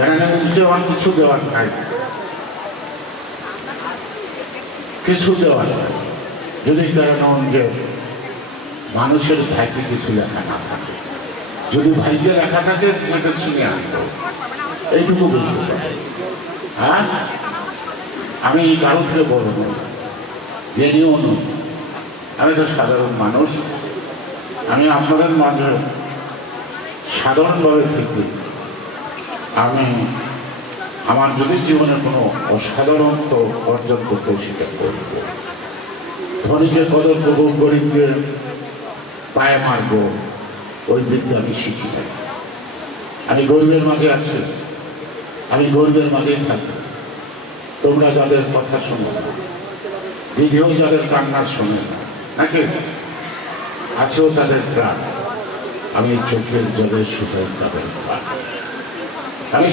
যেখানে উজ্জীবন কিছু দেওয়ার নাই, কিছু দেওয়ার নাই। যদি কারণ যে মানুষের ভাইকে কিছু লেখা না থাকে, যদি ভাইকে লেখা থাকে সেটা ছিনে আনবো, এইটুকু বলতে পারি। হ্যাঁ, আমি কারো থেকে বলব না, জেনেও নয়। আমি তো সাধারণ মানুষ, আমি আপনাদের মাঝে সাধারণভাবে থেকে আমি আমার যদি জীবনে কোনো অসাধারণত্ব অর্জন করতে সেটা করব। ধনীকে কদর করবো, গরিবকে পায়ে মারবো, ওই বিদ্যা আমি শিখি না। আমি গরিবের মাঝে আছি, আমি গরিবের মাঝেই থাকি। তোমরা যাদের কথা শোনো না, দিদিও যাদের কান্নার শোনে না, নাকি আছেও তাদের প্রাণ, আমি চোখের জলের সুতায় তাদের প্রাণ। আমি